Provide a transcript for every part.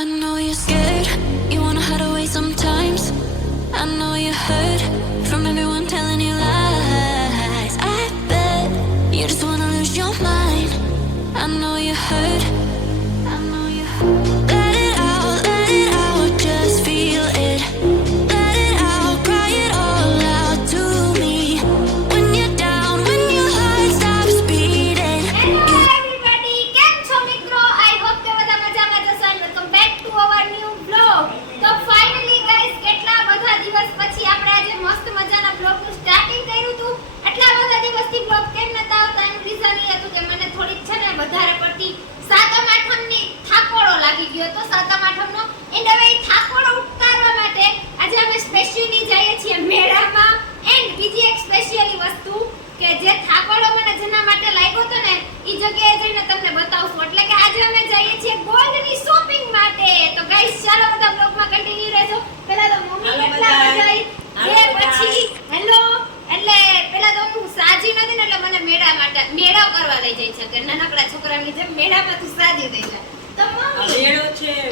I know you're scared,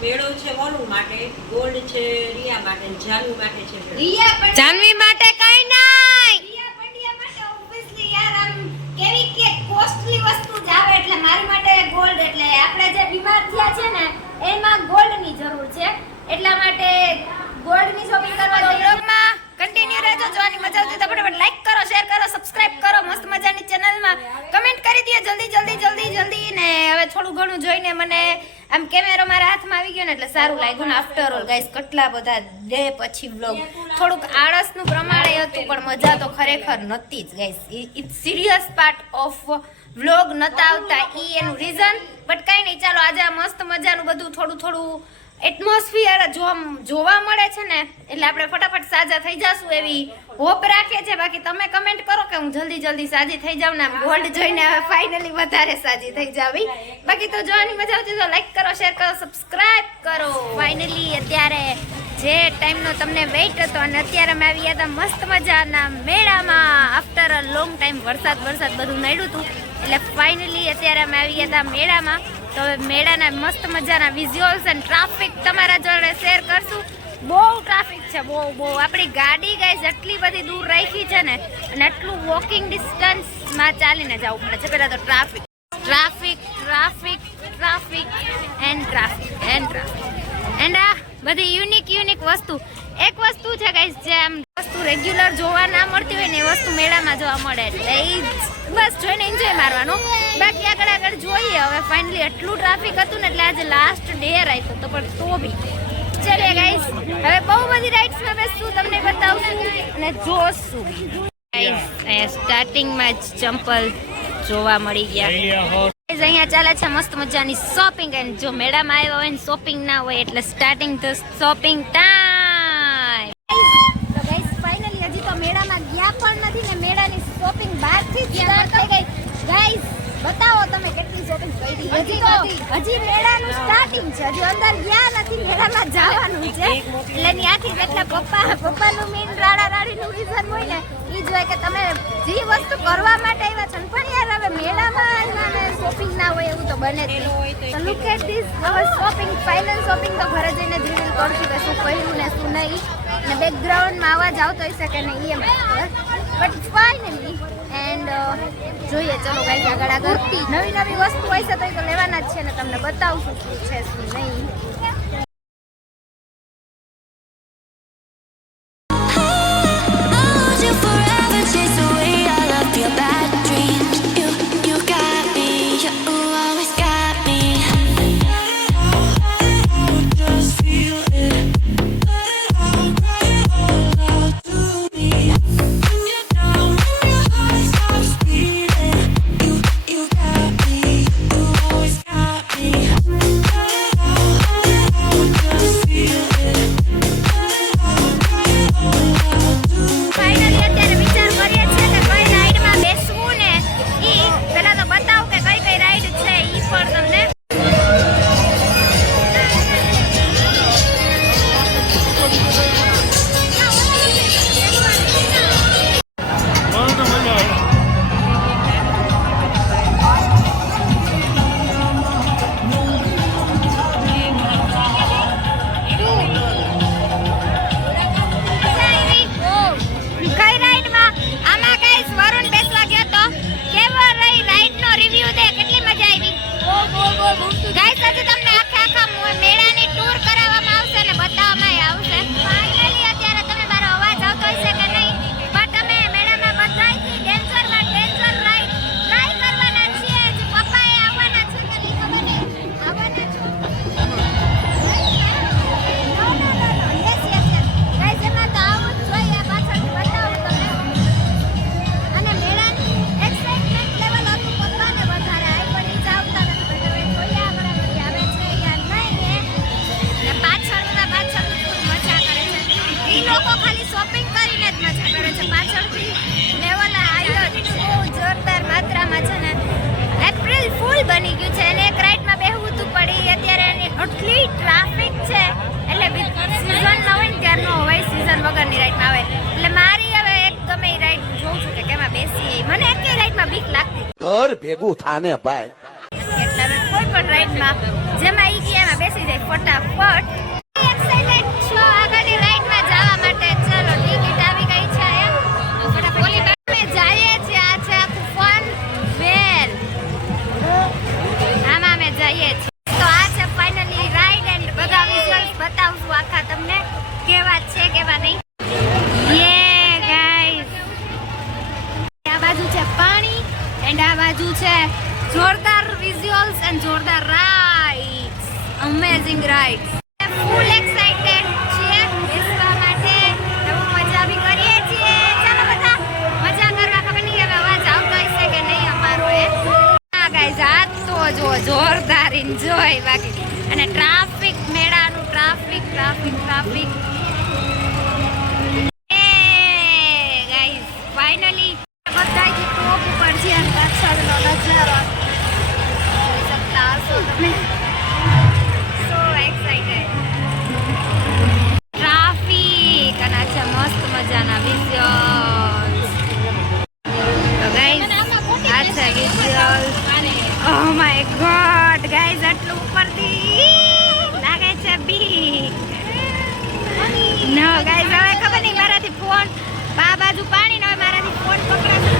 મેળો છે વરુણ માટે ગોલ્ડ છે રિયા માટે જાનુ માટે છે રિયા પણ જાનવી માટે કઈ નહીં રિયા પંડ્યા માટે obviously યાર આમ કેવી કે કોસ્ટલી વસ્તુ જ આવે એટલે મારી માટે ગોલ્ડ એટલે આપણે જે બીમાર થયા છે ને એમાં ગોલ્ડની જરૂર છે. એટલા માટે ગોલ્ડની શોપિંગ કરવા તો બ્લોગમાં કન્ટિન્યુ રહેજો જોવાની મજા આવતી તો ફટાફટ લાઈક કરો શેર કરો સબસ્ક્રાઇબ કરો મસ્ત મજાની ચેનલમાં કમેન્ટ કરી દો જલ્દી જલ્દી જલ્દી જલ્દી. ને હવે થોડું ઘણું જોઈને મને આમ કેમેરો મારા હાથમાં આવી ગયો ને એટલે સારું લાગ્યું ને આફ્ટર ઓલ ગાઈસ કેટલા બધા ડે પછી વ્લોગ થોડુંક આળસનું પ્રમાણે હતું, પણ મજા તો ખરેખર નહોતી જ guys it serious part of vlog નતા આવતા, ઈ એનું રીઝન બટ કઈ નહીં, ચાલો, આજે આ મસ્ત મજાનું બધું થોડું થોડું એટમોસ્ફિયર જોવા મળે છે ને, એટલે આપણે ફટાફટ સાજા થઈ જશું એવી હોપ રાખીએ છે બાકી તમે કમેન્ટ કરો કે હું જલ્દી જલ્દી સાજી થઈ જાઉં ને ગોલ્ડ જોઈને હવે ફાઇનલી વધારે સાજી થઈ જાવી. બાકી તો જોવાની મજા આવતી તો લાઈક કરો શેર કરો સબસ્ક્રાઇબ કરો. ફાઇનલી અત્યારે જે ટાઈમનો તમને વેઇટ હતો અને અત્યારે અમે આવી ગયા હતા મસ્ત મજાના મેળામાં આફ્ટર અ લોંગ ટાઈમ વરસાદ વરસાદ બધું નડ્યું હતું. એટલે ફાઇનલી અત્યારે અમે આવી ગયા હતા મેળામાં. તો હવે મેળાના મસ્ત મજાના વિઝ્યુઅલ્સ અને ટ્રાફિક તમારા જોડે શેર કરશું. બહુ ટ્રાફિક છે, બહુ બહુ. આપણી ગાડી ગાઈઝ એટલી બધી દૂર રાખી છે ને, અને આટલું વોકિંગ ડિસ્ટન્સમાં ચાલીને જવું પડે છે. પહેલાં તો traffic traffic traffic traffic and traffic and traffic and આ બધી યુનિક યુનિક વસ્તુ. એક વસ્તુ છે ગાઈસ જે આમ વસ્તુ રેગ્યુલર જોવા ના મળતી હોય ને એ વસ્તુ મેળામાં જોવા મળે. એટલે એ બસ જોઈને એન્જોય મારવાનું. બાકી આગળ આગળ જોઈએ. હવે ફાઇનલી એટલું ટ્રાફિક હતું ને એટલે આજે લાસ્ટ ડે રાખ્યો તો, પણ તો બી. ચલે ગાઈસ હવે બહુ બધી રાઇડ્સમાં બેસશું તમને બતાવશું અને જોશું. ગાઈસ સ્ટાર્ટિંગમાં જ ચંપલ જોવા મળી ગયા. અહીંયા ચાલે છે મસ્ત મજાની શોપિંગ એન્ડ જો મેળામાં આવ્યા હોય ને શોપિંગ ના હોય એટલે સ્ટાર્ટિંગ ધ શોપિંગ ટાઈમ તો ગાઈસ ફાઇનલી હજી તો મેળામાં ગયા પણ નથી ને મેળાની શોપિંગ બહારથી જ થઈ ગઈ. ગાઈસ બતાવો તમે કેટલી શોપિંગ કરી હજી તો હજી મેળાનું સ્ટાર્ટિંગ છે. હજી અંદર ગયા નથી મેળામાં જવાનું છે. એટલે ત્યાંથી એટલે પપ્પા પપ્પાનું મેન રાડા રાડીનું રીઝન હોય ને એ જ હોય કે તમે જે વસ્તુ કરવા માટે આવ્યા છો પણ યાર હવે મેળામાં શોપિંગ ના હોય એવું તો બને જ નહીં. તો લુક એટ ધીસ હવે શોપિંગ ફાઇનલ શોપિંગ તો ઘરે જઈને રિવીલ કરશું કે શું કર્યું ને શું નહીં. ને બેકગ્રાઉન્ડમાં અવાજ આવતો હશે કે નહીં એમ. બટ ફાઇનલી એન્ડ જોઈએ, ચલો ગાઈ આગળ આગળ. નવી નવી વસ્તુ હશે તો એ તો લેવાના જ છે ને તમને બતાવશું શું છે, શું નહીં. આટલી ટ્રાફિક છે. એટલે સિઝન ન હોય ને ત્યારનો હોય સીઝન વગરની રાઈડમાં આવે. એટલે મારી હવે એક ગમે રાઈડ જોઉં છું કે કેમાં બેસીએ મને એક રાઈડમાં બીક લાગતી ઘર ભેગું થાને ભાઈ. એટલે કોઈ પણ રાઈડમાં જેમાં ઈ ગયા એમાં બેસી જાય ફટાફટ. વિઝ્યુઅલ્સ બતાવશું આખા તમને. અને ટ્રાફિક મેળાનું ટ્રાફિક ટ્રાફિક ટ્રાફિક ફાઇનલી બધાથી ટોપ ઉપર છે અને પાછળનો નજારો. શકતા હશો તમે. સો એક્સાઇટેડ ટ્રાફિક અને છે મસ્ત મજાના વિઝ્યુઅલ્સ તો ગાઈઝ આ છે visuals oh my god guys આટલું ઉપરથી લાગે છે બી નો ગાઈઝ હવે ખબર નહીં, મારાથી ફોન આ બાજુ પાણી ને મારાથી ફોન પકડાશે.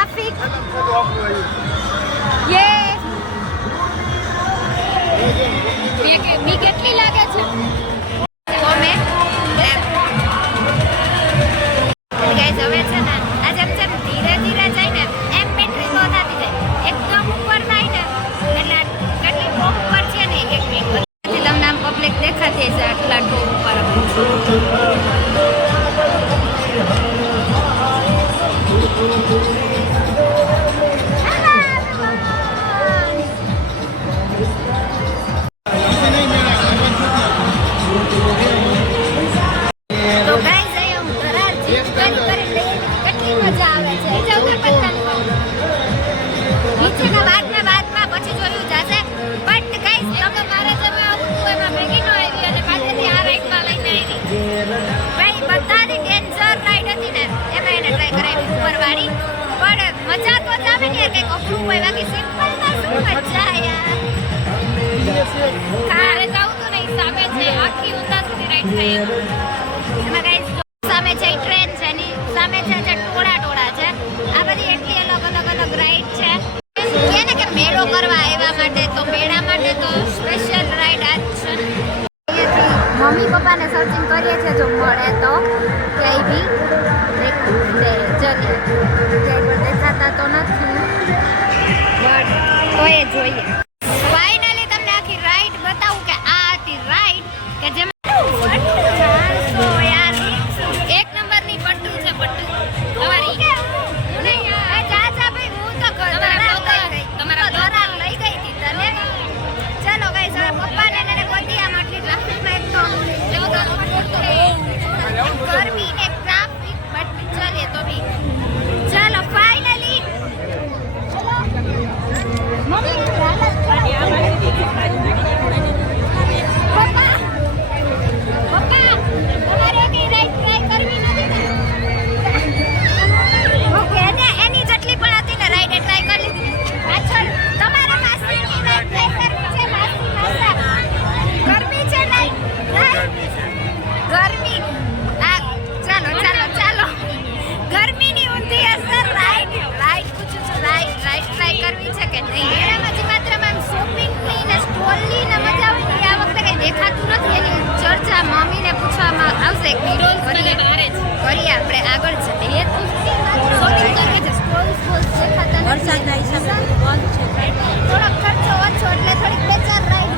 ટ્રાફિક યે મી કેટલી લાગે છે? છે ધીરે ધીરે જાય ને એમ બેટરી લો થતી જાય. એકદમ ઉપર થાય ને, એટલે કેટલી ટોપ ઉપર છે ને, એક તમને આમ પબ્લિક દેખાતી હશે આટલા ટોપ ઉપર. મજા આવે ને કંઈક અઘરું હોય બાકી સિમ્પલમાં શું મજા યાર કારે જાઉં તો નહીં સામે છે આખી ઊંધા સુધી રાઈડ થાય એમાં જો સામે છે ટ્રેન છે ની સામે છે જે ટોળા ટોળા છે આ બધી એટલી અલગ અલગ અલગ રાઈડ છે એને કે મેળો કરવા આવ્યા માટે તો મેળા માટે તો સ્પેશિયલ રાઈડ આ છે મમ્મી પપ્પાને સર્ચિંગ કરીએ છીએ જો તો એ જોઈએ. ફાઇનલી તમને આખી રાઈડ બતાવું કે આ હતી રાઈડ કે જેમાં એક નંબરની પટ્ટુ છે, પટ્ટુ. આવશે એક વિરોલ કરીએ કરીએ આપણે આગળ જઈએ. તો શોપિંગ કરવી છે. સ્ટોલ સ્ટોલ દેખાતા. વરસાદના હિસાબે બંધ છે. થોડોક ખર્ચો ઓછો એટલે થોડીક બે ચાર રાઈડ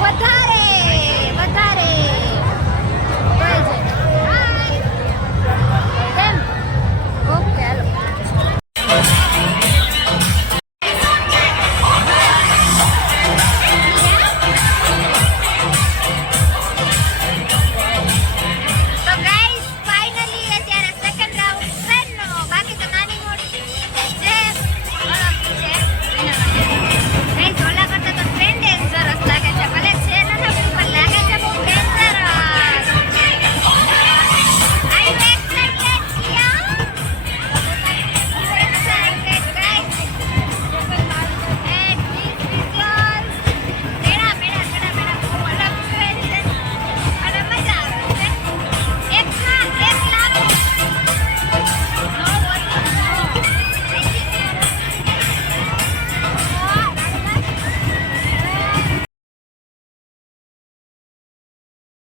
વધારે